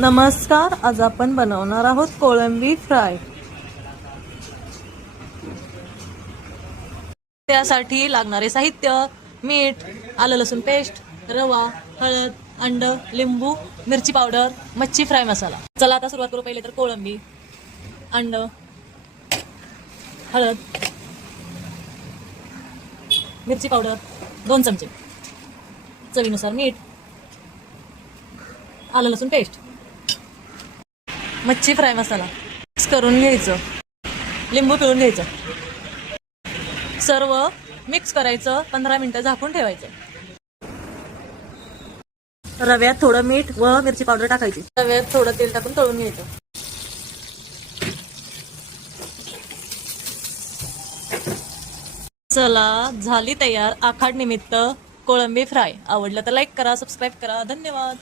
नमस्कार, आज आपण बनवणार आहोत कोळंबी फ्राय। त्यासाठी लागणारे साहित्य: मीठ, आलं लसूण पेस्ट, रवा, हळद, अंड, लिंबू, मिरची पावडर, मच्छी फ्राय मसाला। चला आता सुरुवात करू। पहिले तर कोळंबी, अंड, हळद, मिरची पावडर 2 चमचे, चवीनुसार मीठ, आलं लसूण पेस्ट, मच्छी फ्राय मसाला मिक्स करून घ्यायचं, लिंबू पिळून घ्यायचं, सर्व मिक्स करायचं, 15 मिनिटं झाकून ठेवायचं। रव्यात थोडं मीठ व मिरची पावडर टाकायची, रव्यात थोडं तेल टाकून तळून घ्यायचं। चला, झाली तयार आखाड निमित्त कोळंबी फ्राय। आवडलं तर लाईक करा, सबस्क्राईब करा। धन्यवाद।